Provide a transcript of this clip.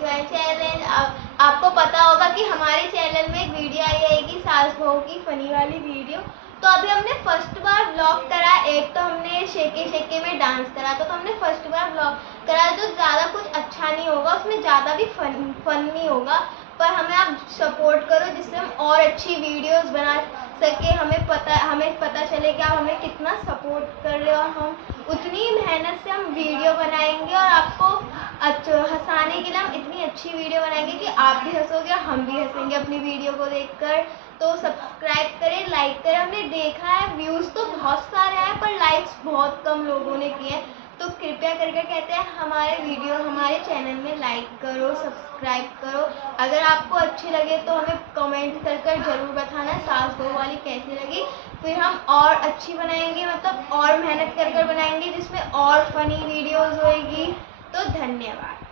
To my channel. आपको पता होगा कि हमारे चैनल में एक वीडियो आई आएगी सास बहू की फनी वाली वीडियो। तो अभी हमने फर्स्ट बार व्लॉग करा। एक तो हमने शेके शेके में डांस करा तो हमने फर्स्ट बार व्लॉग करा, जो ज़्यादा कुछ अच्छा नहीं होगा, उसमें ज़्यादा भी फन नहीं होगा, पर हमें आप सपोर्ट करो जिससे हम और अच्छी वीडियोस बना सके। हमें पता चले कि आप हमें कितना सपोर्ट कर रहे हो, और हम उतनी मेहनत से हम वीडियो बनाएंगे और आपको हंसाने के लिए हम इतनी अच्छी वीडियो बनाएंगे कि आप भी हंसोगे और हम भी हंसेंगे अपनी वीडियो को देखकर। तो सब्सक्राइब करें, लाइक करें। हमने देखा है व्यूज़ तो बहुत सारे आए पर लाइक्स बहुत कम लोगों ने किए हैं, तो कृपया करके कहते हैं हमारे वीडियो हमारे चैनल में लाइक करो, सब्सक्राइब करो। अगर आपको अच्छी लगे तो हमें कमेंट कर ज़रूर बताना सास बहू वाली कैसी लगी। फिर हम और अच्छी बनाएंगे, मतलब और मेहनत कर बनाएंगे जिसमें और फनी वीडियोज़ होएगी। तो धन्यवाद।